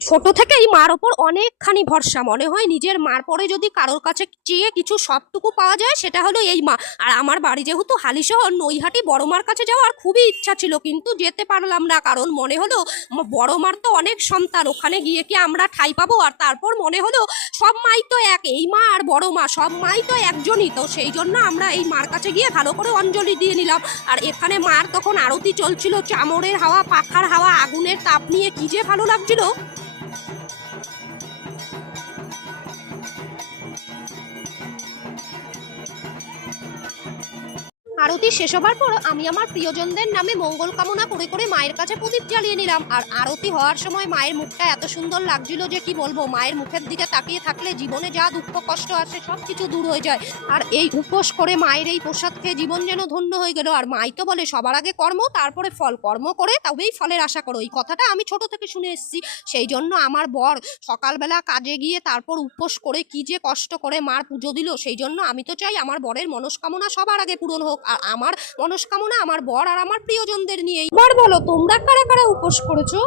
ছোট থেকেই মার ওপর অনেকখানি ভরসা, মনে হয় নিজের মার পরে যদি কারোর কাছে চেয়ে কিছু সবটুকু পাওয়া যায় সেটা হলো এই মা। আর আমার বাড়ি যেহেতু হালিশহর, নৈহাটি বড় মার কাছে যাওয়ার খুবই ইচ্ছা ছিল, কিন্তু যেতে পারলাম না, কারণ মনে হলো বড় মার তো অনেক সন্তান, ওখানে গিয়ে কি আমরা ঠাঁই পাবো? আর তারপর মনে হলো সব মাই তো এক, এই মা আর বড় মা সব মাই তো একজনই, তো সেই জন্য আমরা এই মার কাছে গিয়ে ভালো করে অঞ্জলি দিয়ে নিলাম। আর এখানে মার তখন আরতি চলছিল, চামরের হাওয়া, পাখার হাওয়া, আগুনের তাপ নিয়ে কি যে ভালো লাগছিল। আরতি শেষ হবার পর আমি আমার প্রিয়জনদের নামে মঙ্গল কামনা করে করে মায়ের কাছে প্রদীপ জ্বালিয়ে নিলাম। আর আরতি হওয়ার সময় মায়ের মুখটা এত সুন্দর লাগছিল যে কি বলবো, মায়ের মুখের দিকে তাকিয়ে থাকলে জীবনে যা দুঃখ কষ্ট আছে সব কিছু দূর হয়ে যায়। আর এই উপোস করে মায়ের এই প্রসাদ খেয়ে জীবন যেন ধন্য হয়ে গেল। আর মাই তো বলে সবার আগে কর্ম, তারপরে ফল, কর্ম করে তবেই ফলের আশা করো, এই কথাটা আমি ছোট থেকে শুনে এসেছি। সেই জন্য আমার বর সকালবেলা কাজে গিয়ে তারপর উপোস করে কি যে কষ্ট করে মার পুজো দিল, সেই জন্য আমি তো চাই আমার বরের মনস্কামনা সবার আগে পূরণ হোক। আর আমার মনস্কামনা আমার বর আর আমার প্রিয়জনদের নিয়েই। এবার বলো তোমরা কারা কারা উপোস করেছো?